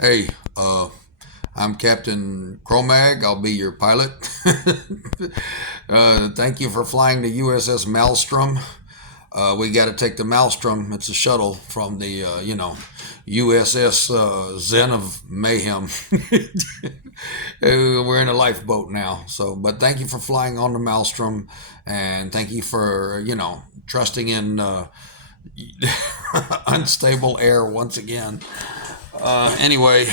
Hey, I'm Captain Cro-Mag. I'll be your pilot. Thank you for flying the USS Maelstrom. We got to take the Maelstrom. It's a shuttle from the, USS Zen of Mayhem. We're in a lifeboat now. But thank you for flying on the Maelstrom, and thank you for, trusting in unstable air once again. Anyway,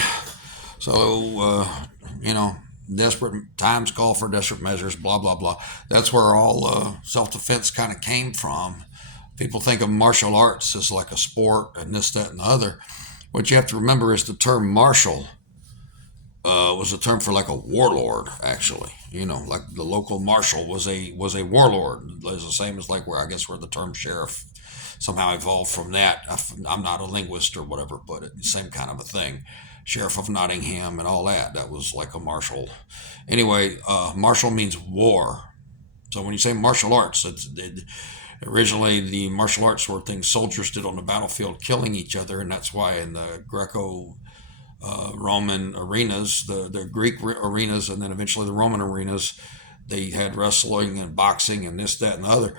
So, you know, desperate times call for desperate measures, blah, blah, blah. That's where all self defense kind of came from. People think of martial arts as like a sport and this, that, and the other. What you have to remember is the term martial was a term for like a warlord, actually. Like the local marshal was a warlord. It's the same as like where I guess where the term sheriff somehow evolved from that. I'm not a linguist or whatever, but it's the same kind of a thing. Sheriff of Nottingham and all that. That was like a martial. Anyway, martial means war. So when you say martial arts, originally the martial arts were things soldiers did on the battlefield, killing each other, and that's why in the Greco Roman arenas, the Greek arenas, and then eventually the Roman arenas, they had wrestling and boxing and this, that, and the other.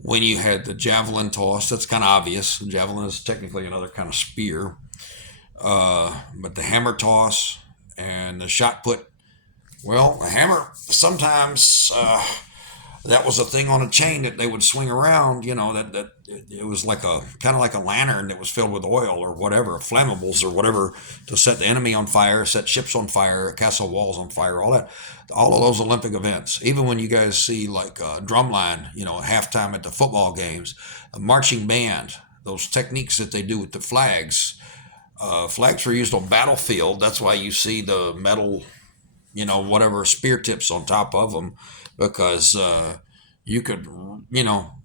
When you had the javelin toss, that's kind of obvious. The javelin is technically another kind of spear. But the hammer toss and the shot put, well, the hammer sometimes that was a thing on a chain that they would swing around. That it was like a kind of like a lantern that was filled with oil or whatever, flammables or whatever, to set the enemy on fire, set ships on fire, castle walls on fire, all that. All of those Olympic events, even when you guys see like drumline, at halftime at the football games, a marching band, those techniques that they do with the flags. Flags were used on battlefield. That's why you see the metal, whatever spear tips on top of them, because you could,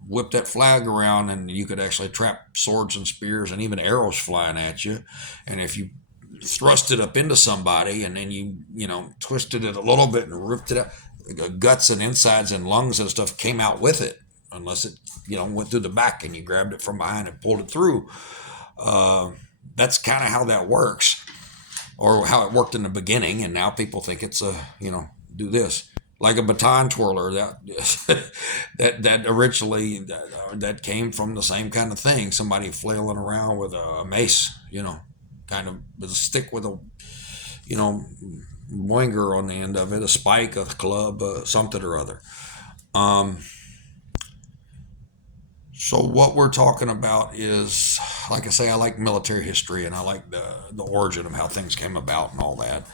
whip that flag around and you could actually trap swords and spears and even arrows flying at you. And if you thrust it up into somebody and then you twisted it a little bit and ripped it out, guts and insides and lungs and stuff came out with it, unless it, went through the back and you grabbed it from behind and pulled it through. Uh, that's kind of how that works, or how it worked in the beginning, and now people think it's do this like a baton twirler. That that originally that came from the same kind of thing. Somebody flailing around with a mace, kind of with a stick with a you know winger on the end of it, a spike, a club, something or other. Um, So what we're talking about is, like I say, I like military history and I like the origin of how things came about and all that.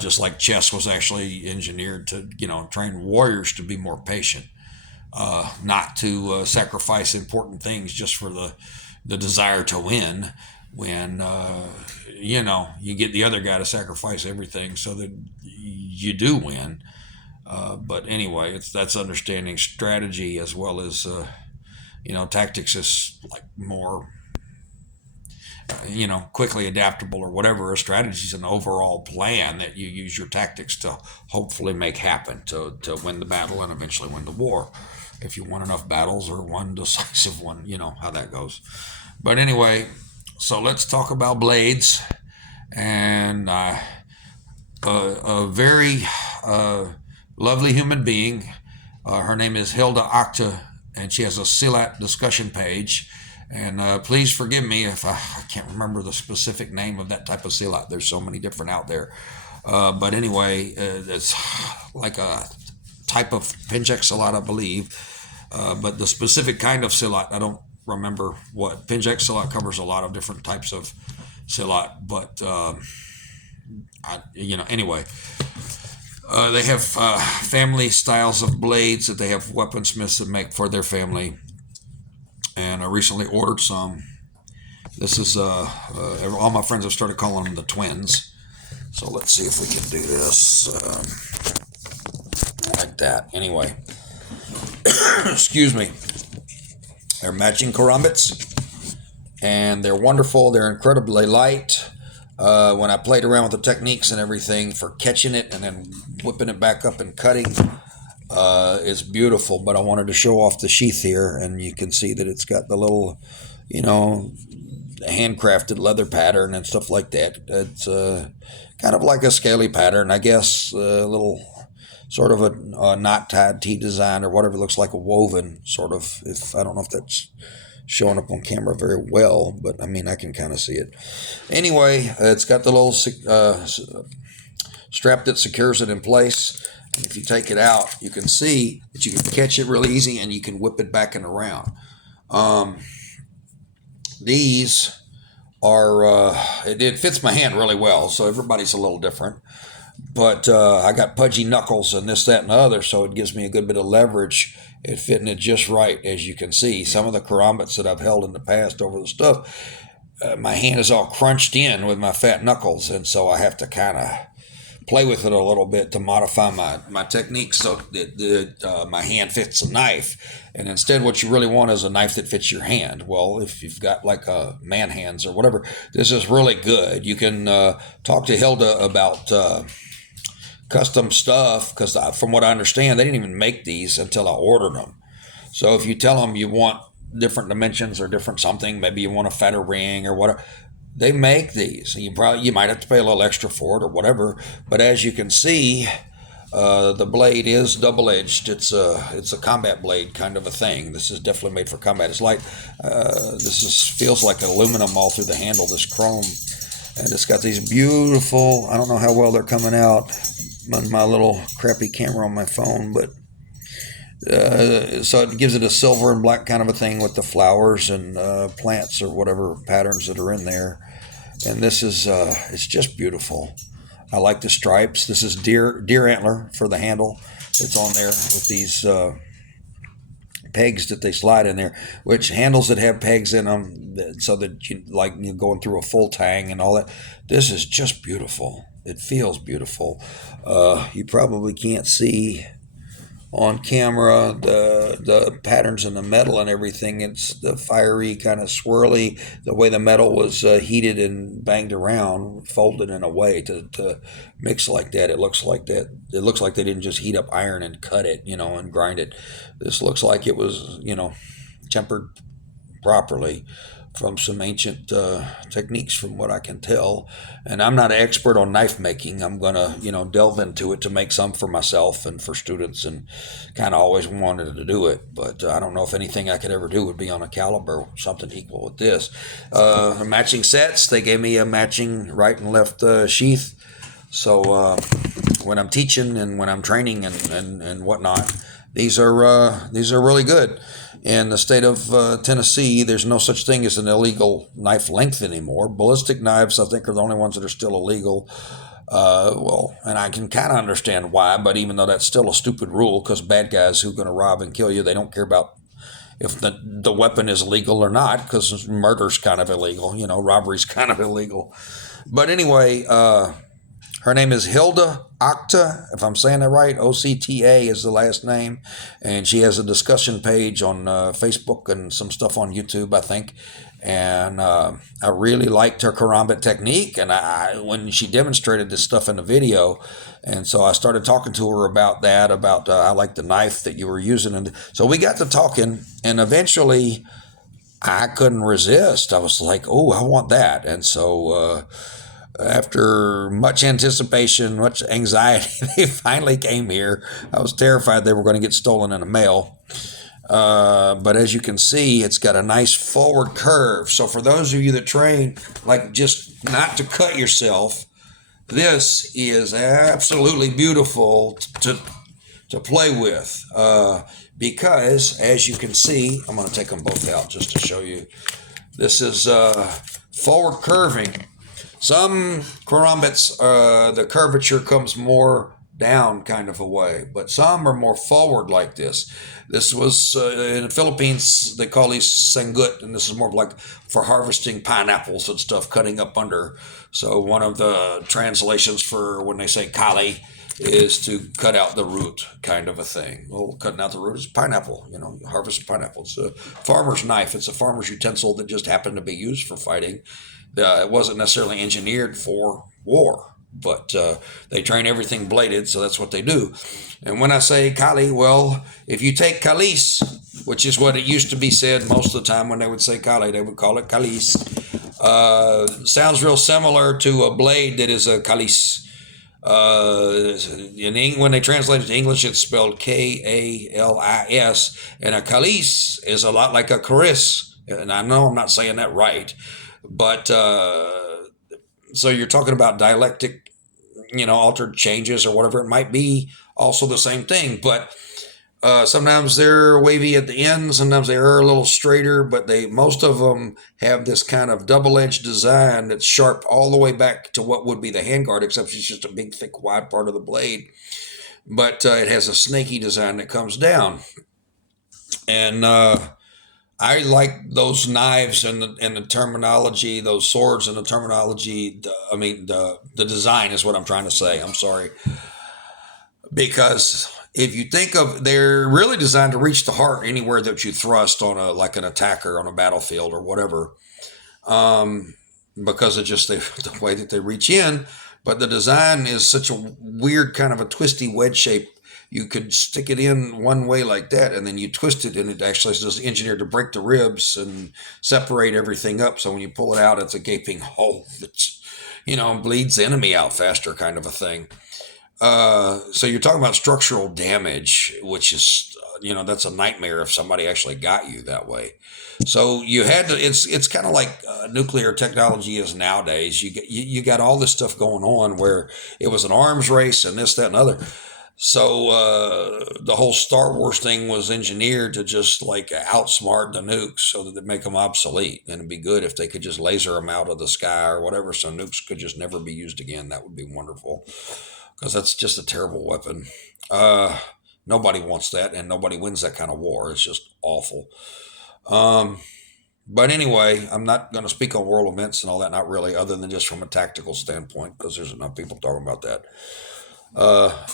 Just like chess was actually engineered to, train warriors to be more patient, not to sacrifice important things just for the desire to win. When you get the other guy to sacrifice everything so that you do win. But anyway, that's understanding strategy as well as tactics is like more, quickly adaptable or whatever. A strategy is an overall plan that you use your tactics to hopefully make happen to win the battle and eventually win the war. If you won enough battles or one decisive one, you know how that goes. But anyway, so let's talk about blades and a very lovely human being. Her name is Hilda Akta, and she has a Silat discussion page. And please forgive me if I can't remember the specific name of that type of Silat. There's so many different out there. But anyway, it's like a type of Pinjak Silat, I believe. But the specific kind of Silat, I don't remember what. Pinjak Silat covers a lot of different types of Silat. But, anyway, they have family styles of blades that they have weaponsmiths that make for their family. And I recently ordered some. This is all my friends have started calling them the twins. So let's see if we can do this like that. Anyway, excuse me. They're matching karambits, and they're wonderful. They're incredibly light. When I played around with the techniques and everything for catching it and then whipping it back up and cutting, it's beautiful. But I wanted to show off the sheath here, and you can see that it's got the little, you know, handcrafted leather pattern and stuff like that. It's kind of like a scaly pattern, I guess. A little sort of a knot tied T design or whatever. It looks like a woven sort of. If I don't know if that's showing up on camera very well, but I mean I can kind of see it. Anyway, it's got the little strap that secures it in place. And if you take it out, you can see that you can catch it really easy and you can whip it back and around. These are, it fits my hand really well, so everybody's a little different. But I got pudgy knuckles and this, that, and the other, so it gives me a good bit of leverage at fitting it just right, as you can see. Some of the karambits that I've held in the past over the stuff, my hand is all crunched in with my fat knuckles, and so I have to kind of play with it a little bit to modify my technique so that my hand fits a knife. And instead, what you really want is a knife that fits your hand. Well, if you've got like man hands or whatever, this is really good. You can talk to Hilda about custom stuff, because from what I understand, they didn't even make these until I ordered them. So if you tell them you want different dimensions or different something, maybe you want a fatter ring or whatever, they make these. You might have to pay a little extra for it or whatever. But as you can see, the blade is double-edged. It's a combat blade kind of a thing. This is definitely made for combat. It's like feels like aluminum all through the handle, this chrome, and it's got these beautiful. I don't know how well they're coming out on my little crappy camera on my phone, but so it gives it a silver and black kind of a thing with the flowers and plants or whatever patterns that are in there. And this is it's just beautiful. I like the stripes. This is deer antler for the handle. It's on there with these pegs that they slide in there, which handles that have pegs in them, so that you're going through a full tang and all that. This is just beautiful. It feels beautiful. You probably can't see on camera the patterns in the metal and everything. It's the fiery kind of swirly, the way the metal was heated and banged around, folded in a way to mix like that. It looks like that. It looks like they didn't just heat up iron and cut it, and grind it. This looks like it was, tempered properly from some ancient techniques, from what I can tell. And I'm not an expert on knife making. I'm going to, delve into it to make some for myself and for students, and kind of always wanted to do it. But I don't know if anything I could ever do would be on a caliber, something equal with this. Matching sets, they gave me a matching right and left sheath. So when I'm teaching and when I'm training and whatnot, these are really good. In the state of Tennessee, there's no such thing as an illegal knife length anymore. Ballistic knives, I think, are the only ones that are still illegal. And I can kind of understand why, but even though that's still a stupid rule, because bad guys who are going to rob and kill you, they don't care about if the weapon is legal or not, because murder's kind of illegal, robbery's kind of illegal. But anyway, her name is Hilda Octa, if I'm saying that right. Octa is the last name. And she has a discussion page on Facebook and some stuff on YouTube, I think. And I really liked her karambit technique. And when she demonstrated this stuff in the video, and so I started talking to her about that, I like the knife that you were using. And so we got to talking, and eventually I couldn't resist. I was like, oh, I want that. And so after much anticipation, much anxiety, they finally came here. I was terrified they were going to get stolen in the mail. But as you can see, it's got a nice forward curve. So for those of you that train, like just not to cut yourself, this is absolutely beautiful to play with. Because as you can see, I'm going to take them both out just to show you. This is forward curving. Some karambits, the curvature comes more down kind of a way, but some are more forward like this. This was in the Philippines, they call these sanggut, and this is more like for harvesting pineapples and stuff, cutting up under. So one of the translations for when they say kali is to cut out the root kind of a thing. Well, cutting out the root is pineapple, harvest pineapple. It's a farmer's knife. It's a farmer's utensil that just happened to be used for fighting. It wasn't necessarily engineered for war, but they train everything bladed, so that's what they do. And when I say kali, well, if you take kalis, which is what it used to be said most of the time when they would say kali, they would call it kalis. Sounds real similar to a blade that is a kalis. When they translate it to English, it's spelled Kalis, and a kalis is a lot like a charis. And I know I'm not saying that right, but so you're talking about dialectic, altered changes or whatever it might be. Also the same thing, but sometimes they're wavy at the end. Sometimes they are a little straighter, but most of them have this kind of double-edged design that's sharp all the way back to what would be the handguard, except it's just a big, thick, wide part of the blade. But it has a snaky design that comes down, and I like those knives and the terminology, those swords and the terminology. The design is what I'm trying to say. I'm sorry. Because if you think of, they're really designed to reach the heart anywhere that you thrust on like an attacker on a battlefield or whatever, because of just the way that they reach in. But the design is such a weird kind of a twisty wedge shape. You could stick it in one way like that, and then you twist it, and it actually is just engineered to break the ribs and separate everything up. So when you pull it out, it's a gaping hole that bleeds the enemy out faster, kind of a thing. So you're talking about structural damage, which is, that's a nightmare if somebody actually got you that way. So you had to. It's kind of like nuclear technology is nowadays. You got all this stuff going on where it was an arms race and this, that, and other. So the whole Star Wars thing was engineered to just like outsmart the nukes so that they make them obsolete. And it'd be good if they could just laser them out of the sky or whatever, so nukes could just never be used again. That would be wonderful, because that's just a terrible weapon. Nobody wants that, and nobody wins that kind of war. It's just awful. But anyway, I'm not going to speak on world events and all that, not really, other than just from a tactical standpoint, because there's enough people talking about that.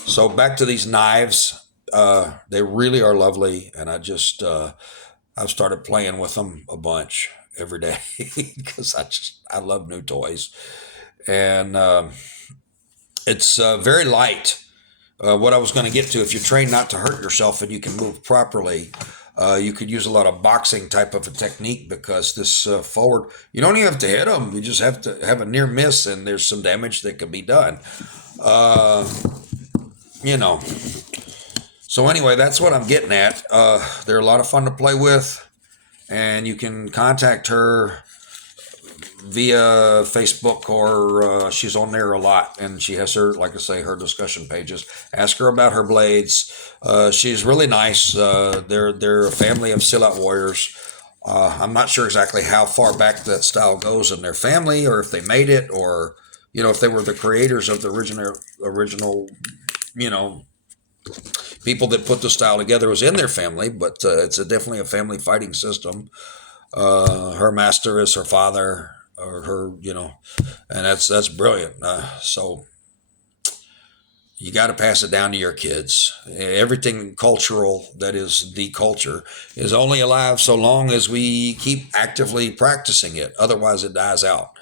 So back to these knives. They really are lovely, and I've started playing with them a bunch every day because I love new toys, and it's very light. What I was going to get to, if you're trained not to hurt yourself and you can move properly, you could use a lot of boxing type of a technique, because this forward, you don't even have to hit them. You just have to have a near miss, and there's some damage that can be done. Uh, you know. So anyway, that's what I'm getting at. They're a lot of fun to play with, and you can contact her via Facebook, or she's on there a lot, and she has her, like I say, her discussion pages. Ask her about her blades. She's really nice. They're a family of Silat warriors. I'm not sure exactly how far back that style goes in their family, or if they made it, or if they were the creators of the original, people that put the style together was in their family. But it's definitely a family fighting system. Her master is her father, or her, and that's brilliant. So you got to pass it down to your kids. Everything cultural that is the culture is only alive so long as we keep actively practicing it. Otherwise, it dies out.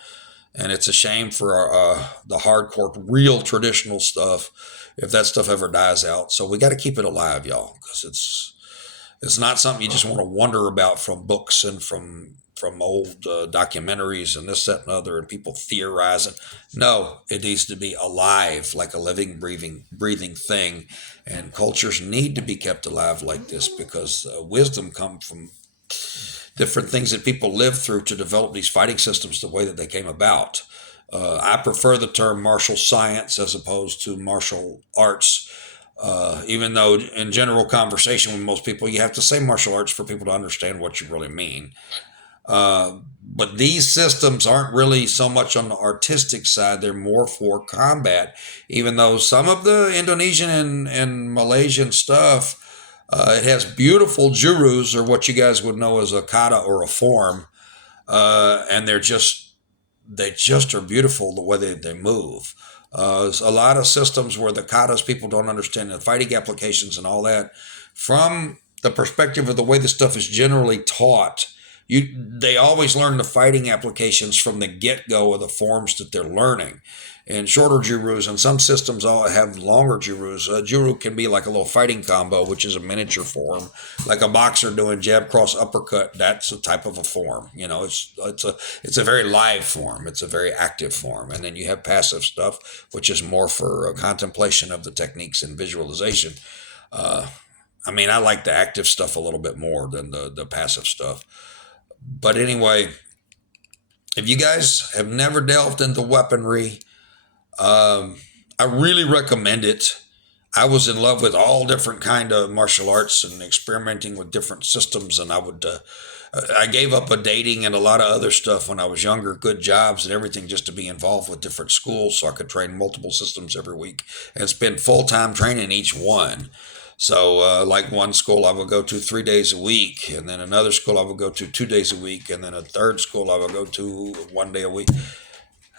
And it's a shame for the hardcore, real traditional stuff, if that stuff ever dies out. So we got to keep it alive, y'all, because it's not something you just want to wonder about from books and from old documentaries and this, that, and other, and people theorizing. No, it needs to be alive, like a living, breathing thing. And cultures need to be kept alive like this, because wisdom comes from different things that people lived through to develop these fighting systems the way that they came about. I prefer the term martial science as opposed to martial arts. Even though in general conversation with most people, you have to say martial arts for people to understand what you really mean. But these systems aren't really so much on the artistic side. They're more for combat, even though some of the Indonesian and Malaysian stuff, it has beautiful jurus, or what you guys would know as a kata or a form. And they just are beautiful the way they move. There's a lot of systems where the katas, people don't understand the fighting applications and all that. From the perspective of the way the stuff is generally taught, they always learn the fighting applications from the get-go of the forms that they're learning. And shorter Jirus, and some systems all have longer Jirus. A Jiru can be like a little fighting combo, which is a miniature form, like a boxer doing jab, cross, uppercut. That's a type of a form. It's a very live form. It's a very active form. And then you have passive stuff, which is more for contemplation of the techniques and visualization. I like the active stuff a little bit more than the passive stuff. But anyway, if you guys have never delved into weaponry, I really recommend it. I was in love with all different kind of martial arts and experimenting with different systems, and I gave up a dating and a lot of other stuff when I was younger, good jobs and everything, just to be involved with different schools so I could train multiple systems every week and spend full-time training each one. So, like one school I would go to 3 days a week, and then another school I would go to 2 days a week, and then a third school I would go to 1 day a week.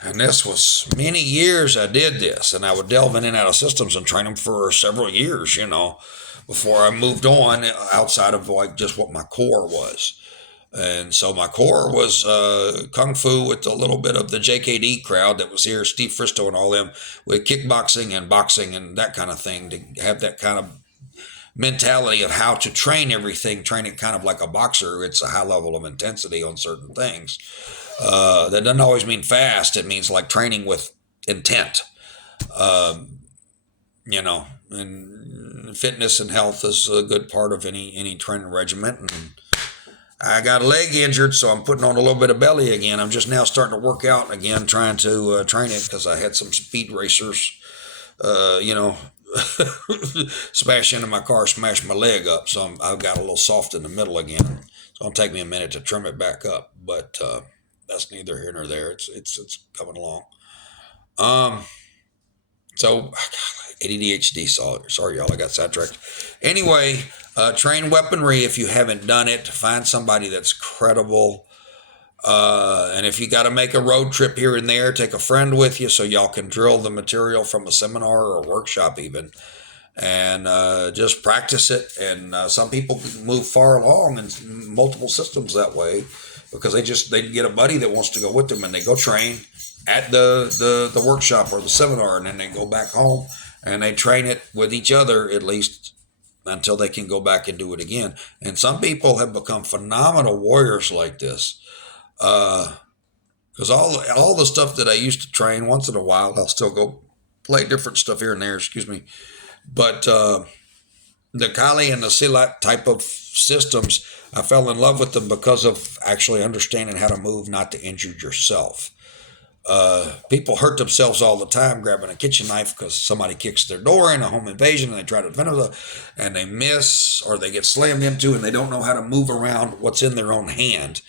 And this was many years I did this, and I would delve in and out of systems and train them for several years, before I moved on outside of like just what my core was. And so my core was Kung Fu with a little bit of the JKD crowd that was here, Steve Fristo and all them, with kickboxing and boxing and that kind of thing, to have that kind of mentality of how to train everything, train it kind of like a boxer. It's a high level of intensity on certain things. That doesn't always mean fast. It means like training with intent. And fitness and health is a good part of any training regimen. And I got a leg injured, so I'm putting on a little bit of belly again. I'm just now starting to work out again, trying to train it, because I had some speed racers, smash into my car, smash my leg up. So I've got a little soft in the middle again. So it'll take me a minute to trim it back up. But that's neither here nor there. It's coming along. So ADHD. Sorry, y'all. I got sidetracked. Anyway, train weaponry if you haven't done it. Find somebody that's credible. And if you got to make a road trip here and there, take a friend with you so y'all can drill the material from a seminar or a workshop even, and just practice it. And some people move far along in multiple systems that way, because they get a buddy that wants to go with them, and they go train at the workshop or the seminar, and then they go back home and they train it with each other, at least until they can go back and do it again. And some people have become phenomenal warriors like this. Because all the stuff that I used to train, once in a while I'll still go play different stuff here and there, excuse me. But the Kali and the Silat type of systems, I fell in love with them because of actually understanding how to move, not to injure yourself. People hurt themselves all the time grabbing a kitchen knife because somebody kicks their door in a home invasion and they try to defend it, and they miss, or they get slammed into, and they don't know how to move around what's in their own hand.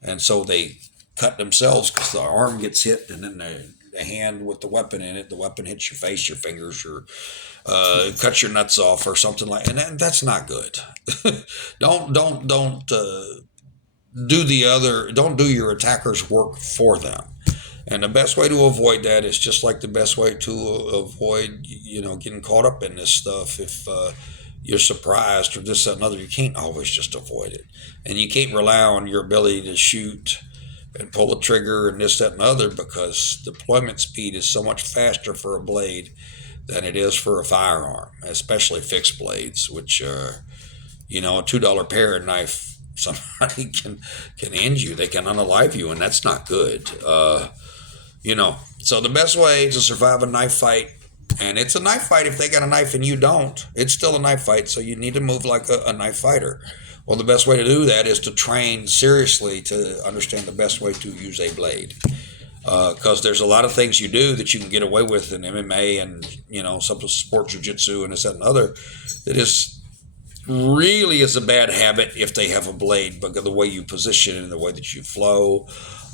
And so they cut themselves because the arm gets hit, and then the hand with the weapon in it, the weapon hits your face, your fingers, or cuts your nuts off or something like that. And that's not good. Don't do your attacker's work for them. And the best way to avoid that is just like the best way to avoid, getting caught up in this stuff. If you're surprised or this, that, and other, you can't always just avoid it. And you can't rely on your ability to shoot and pull a trigger and this, that, and other, because deployment speed is so much faster for a blade than it is for a firearm, especially fixed blades, which a $2 pair of knife, somebody can end you. They can unalive you, and that's not good. So the best way to survive a knife fight, and it's a knife fight if they got a knife and you don't, it's still a knife fight, so you need to move like a knife fighter. Well, the best way to do that is to train seriously to understand the best way to use a blade. Because there's a lot of things you do that you can get away with in MMA and, some sport jiu-jitsu and this, that, and other, that is really is a bad habit if they have a blade, because of the way you position it and the way that you flow.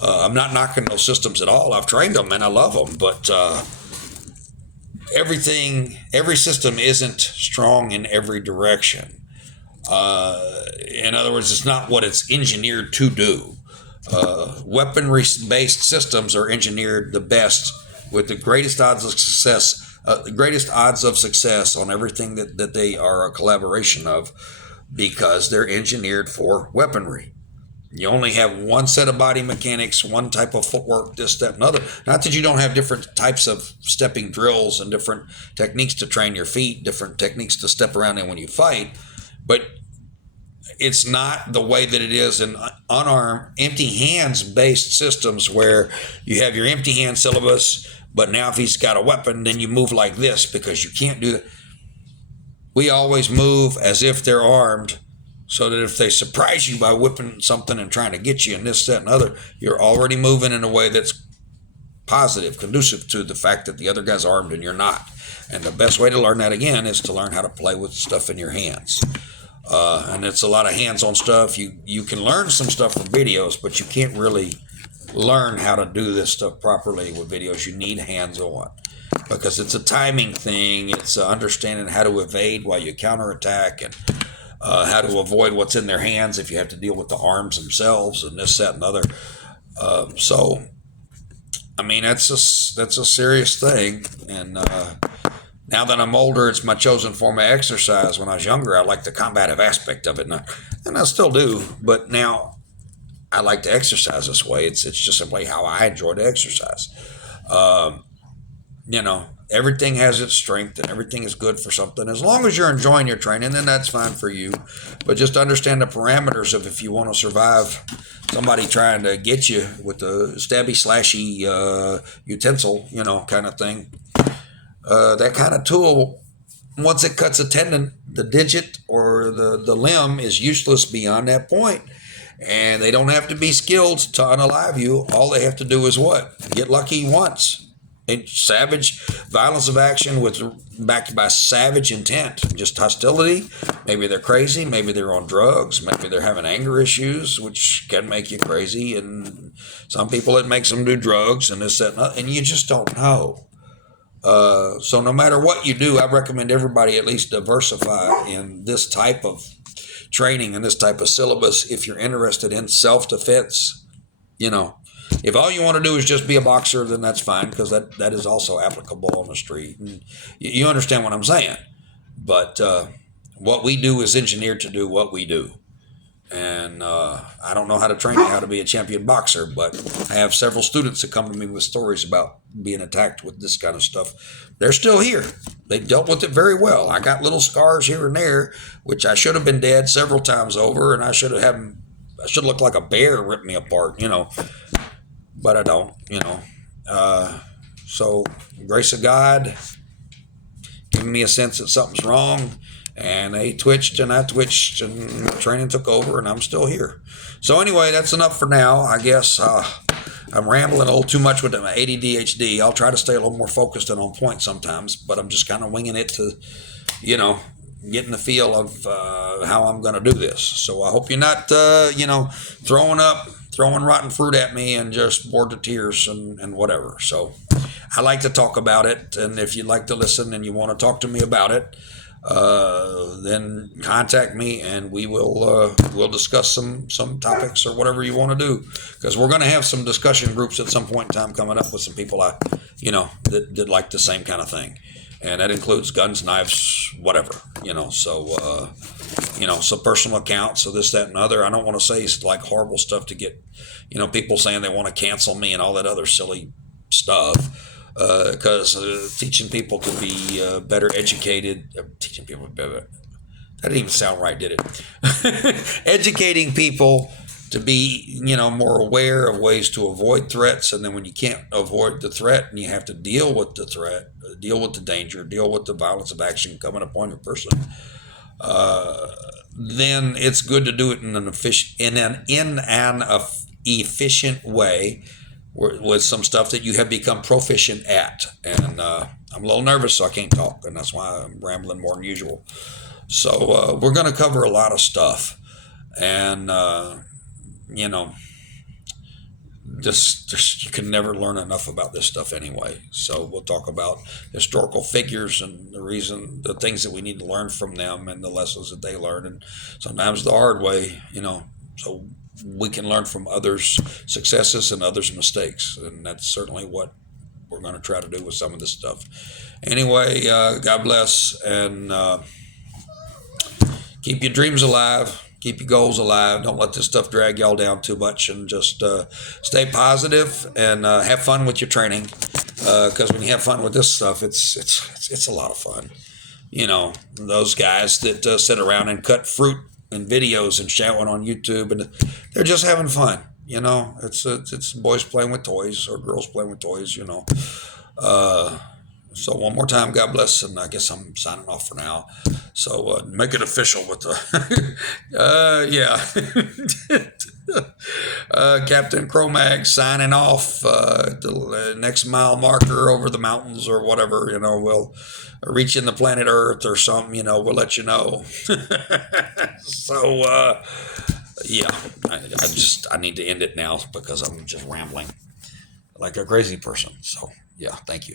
I'm not knocking those systems at all. I've trained them and I love them, but every system isn't strong in every direction. In other words, it's not what it's engineered to do. Weaponry-based systems are engineered the best with the greatest odds of success on everything that they are a collaboration of, because they're engineered for weaponry. You only have one set of body mechanics, one type of footwork, this, that, and other. Not that you don't have different types of stepping drills and different techniques to train your feet, different techniques to step around in when you fight, but it's not the way that it is in unarmed, empty hands based systems where you have your empty hand syllabus, but now if he's got a weapon, then you move like this because you can't do that. We always move as if they're armed, so that if they surprise you by whipping something and trying to get you and this, that, and other, you're already moving in a way that's positive, conducive to the fact that the other guy's armed and you're not. And the best way to learn that, again, is to learn how to play with stuff in your hands. And it's a lot of hands-on stuff. You can learn some stuff from videos, but you can't really learn how to do this stuff properly with videos. You need hands-on, because it's a timing thing. It's understanding how to evade while you counterattack, and how to avoid what's in their hands if you have to deal with the arms themselves and this, that, and other. So, I mean, that's a serious thing. And now that I'm older, it's my chosen form of exercise. When I was younger, I liked the combative aspect of it, and I still do. But now I like to exercise this way. It's just simply how I enjoy to exercise. You know, everything has its strength and everything is good for something. As long as you're enjoying your training, then that's fine for you. But just understand the parameters of, if you want to survive somebody trying to get you with the stabby slashy utensil, you know, kind of thing. That kind of tool, once it cuts a tendon, the digit or the limb is useless beyond that point. And they don't have to be skilled to unalive you. All they have to do is what? Get lucky once. Savage violence of action with backed by savage intent, just hostility. Maybe they're crazy, maybe they're on drugs, maybe they're having anger issues, which can make you crazy, and some people it makes them do drugs and this, that, and you just don't know. So no matter what you do, I recommend everybody at least diversify in this type of training and this type of syllabus if you're interested in self-defense. You know, if all you want to do is just be a boxer, then that's fine, because that is also applicable on the street. And you understand what I'm saying. But what we do is engineered to do what we do. And I don't know how to train you how to be a champion boxer, but I have several students that come to me with stories about being attacked with this kind of stuff. They're still here. They dealt with it very well. I got little scars here and there, which I should have been dead several times over, and I should look like a bear ripped me apart, you know. But I don't, you know. So, grace of God, giving me a sense that something's wrong. And they twitched and I twitched and training took over, and I'm still here. So anyway, that's enough for now. I guess I'm rambling a little too much with my ADHD. I'll try to stay a little more focused and on point sometimes, but I'm just kind of winging it to, you know, getting the feel of how I'm going to do this. So I hope you're not, you know, throwing rotten fruit at me and just bored to tears and whatever. So I like to talk about it, and if you'd like to listen and you want to talk to me about it, then contact me and we'll discuss some topics or whatever you want to do, because we're going to have some discussion groups at some point in time coming up with some people that like the same kind of thing, and that includes guns, knives, whatever, so some personal accounts, so this, that, and other. I don't want to say like horrible stuff to get people saying they want to cancel me and all that other silly stuff. Because teaching people to be better educated, teaching people better, that didn't even sound right, did it? Educating people to be, more aware of ways to avoid threats, and then when you can't avoid the threat and you have to deal with the threat, deal with the danger, deal with the violence of action coming upon your person, then it's good to do it in an efficient way, with some stuff that you have become proficient at. And I'm a little nervous, so I can't talk, and that's why I'm rambling more than usual. So we're going to cover a lot of stuff, and just you can never learn enough about this stuff anyway. So we'll talk about historical figures and the things that we need to learn from them, and the lessons that they learned, and sometimes the hard way, so we can learn from others' successes and others' mistakes. And that's certainly what we're going to try to do with some of this stuff. Anyway, God bless, and keep your dreams alive. Keep your goals alive. Don't let this stuff drag y'all down too much, and just stay positive and have fun with your training. Because when you have fun with this stuff, it's a lot of fun. You know, those guys that sit around and cut fruit and videos and shout on YouTube, and they're just having fun. You know, it's boys playing with toys or girls playing with toys. You know. So one more time, God bless, and I guess I'm signing off for now. So make it official with the, Captain Cro-Mag signing off. The next mile marker over the mountains or whatever, you know, we'll reaching the planet Earth or something, you know, we'll let you know. So, yeah, I need to end it now because I'm just rambling like a crazy person. So, yeah, thank you.